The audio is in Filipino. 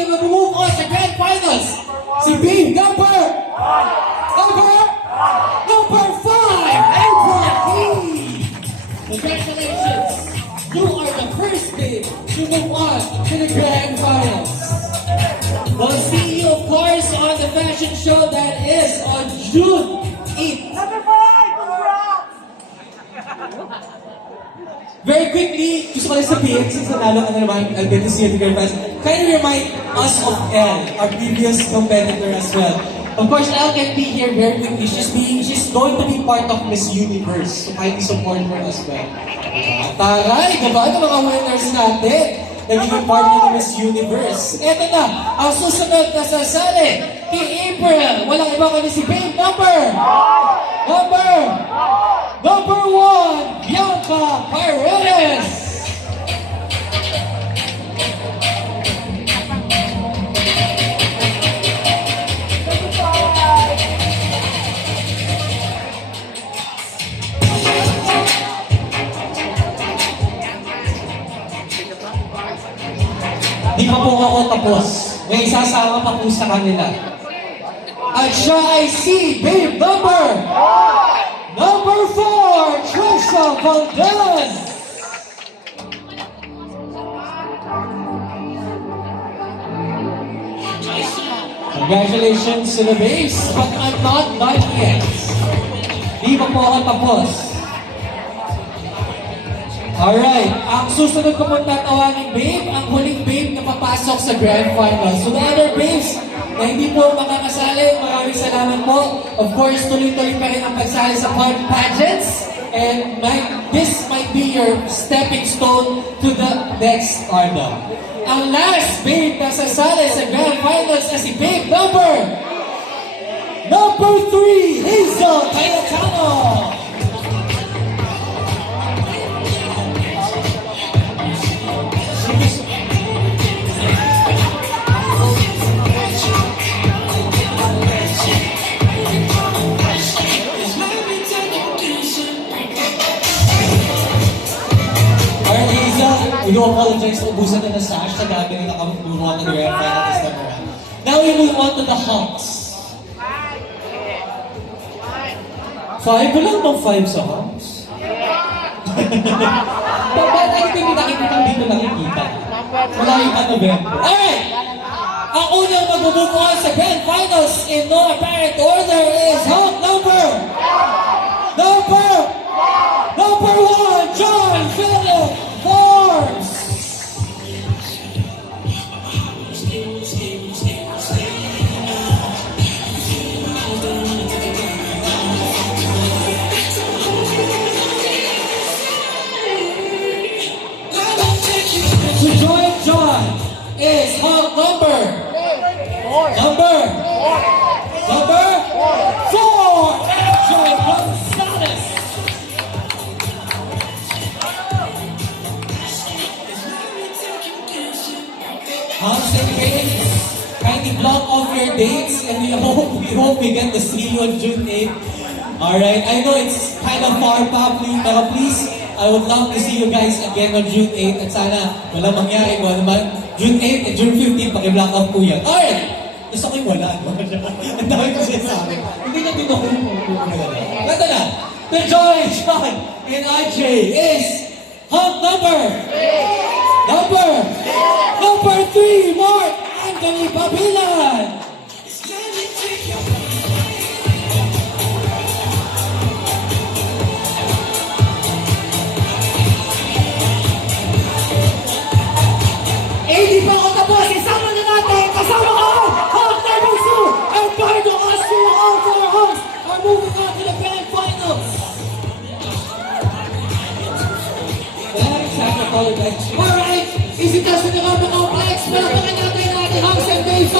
ay mag-move on sa Grand Finals. Si Babe number 5, April Key. Congratulations. You are the first Babe to move on to the Grand Finals. We'll see you, of course, on the fashion show that is on June 8th. Number 5! Congrats! Very quickly, gusto ko lang sabihin, since nanalo ka na naman, I'll get to see you at the Grand Finals. Kind of remind us of Elle, our previous competitor as well. Of course, Elle can be here very quickly. She's going to be part of Miss Universe. So, kindly support her as well. Taray, diba? Ang mga winners natin. Nagiging part ng Miss Universe. Eto na, ang susunod na sasali kay April. Walang iba kundi si Babe number 1, Bianca Paredes. Di pa po ako tapos. May isasama pa po sa kanila. At siya ay si Babe number 4, Trisha Valdez. Congratulations to the Babes, but I'm not done yet. Di pa po ako tapos. Alright, ang susunod ko pong tatawagin, Babe, ang huling Babe na papasok sa Grand Final. So the other Babes na hindi po makakasali, maraming salamat po. Of course, tuloy-tuloy pa rin ang pagsali sa pageants. And this might be your stepping stone to the next stardom. Ang last Babe na sasali sa Grand Finals na si Babe number 3, Hazel Cayetano. We do apologize to ubusan na Sash sa dami na nakamuha ng Grand Finals this time around. Now we move on to the Hunks. 5? Wala bang 5 sa Hunks? Bakit ay hindi nakikita dito nakikita? Malayo pa November. Alright! Ang unang mag-move on sa Grand Finals in no apparent order is Hunk number 1, John Philip Forbes. To join John is Hunk number 4, Joy Gonzalez. Hunks and Babes, kindly block off your dates and we hope we get to see you on June 8th. Alright, I know it's kind of far pa, pero please, I would love to see you guys again on June 8th at sana wala mangyari kung ano man. June 8th and June 15th, paki-block off po yan. Alright! Gusto ko yung wala. Ang dami ko siya sa akin. Hindi na pinukulo kung wala. Ito na, the Joy, John, and IJ is Hunk number 3, Mark Anthony Pabilan. Hindi pa ako tapos, isama na natin, kasama ko, Hunk number 2, and Bardo Austria, all four Hunks are moving on to the Grand Finals. Alright, isitasin na nga mga complex, pero pakinggan natin Hunks and Babes.